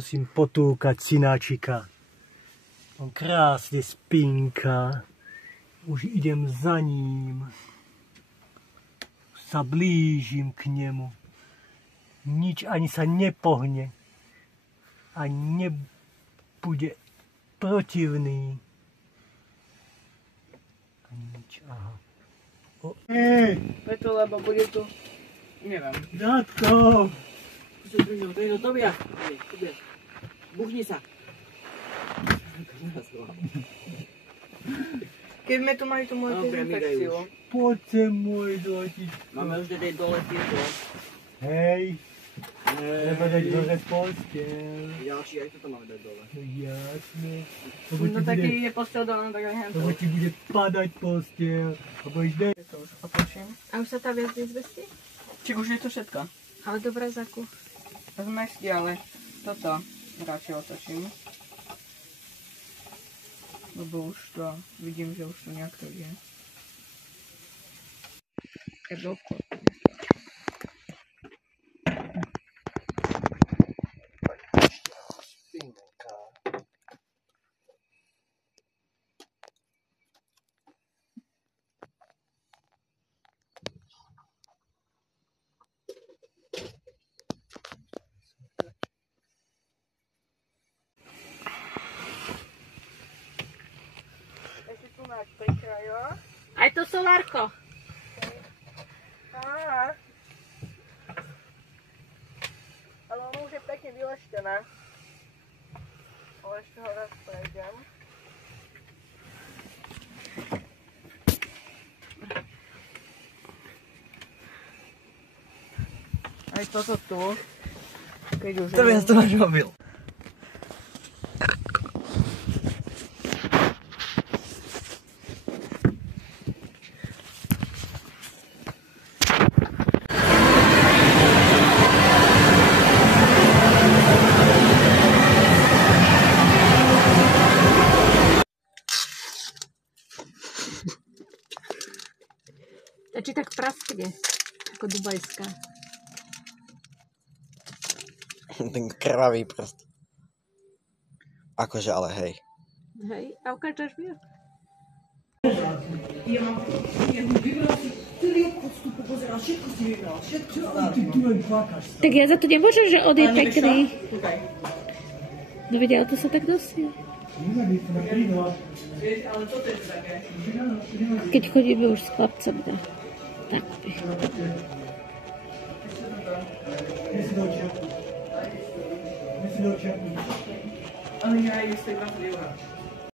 Musím potúkať synáčika. On krásne spinka. Už idem za ním. Sa blížim k nemu. Nič ani sa nepohne. Ani nebude protivný. Ani nič, aha. Preto, lebo bude tu... Neviem. Datko! To je do tobia. Buchni sa. Keď sme tu mali tú moju dezinfekciu. Poď sem, môj dotič. Máme už dať dole tieto. Hej. Treba dať dole posteľ. Ďalší, aj toto máme dať dole. Jasne. No tak keď ide posteľ dole, no tak aj hento. Lebo ti bude padať posteľ. A budeš dať. To už otočím. A už sa tá viac nezvestí? Či už je to všetko? Ale dobré zaku. Zmestí, ale toto radšej otočím. Lebo už to vidím, že už to nejak to je. Kedlko. Aj to solárko. Ale ono už je pekne vyleštené. Ale ešte ho raz prejdem. Aj toto tu. Keď už To ja to máš robil. Stačí tak praskne, ako dubajská. Ten krvavý prst. Akože ale hej. Hej, a ukážeš mi? Ja mám vybral si celý obchod vstupu, pozeral, všetko si vybral, všetko. Ty tu len plakáš. Tak ja za to nemôžem, že on je Ale nevieš pekný. čo? Kúkaj. No videl, to sa tak nosia. Vieš, ale toto je také. Keď chodíme už s chlapcami, no. Tak by. Ale ja aj 120 €.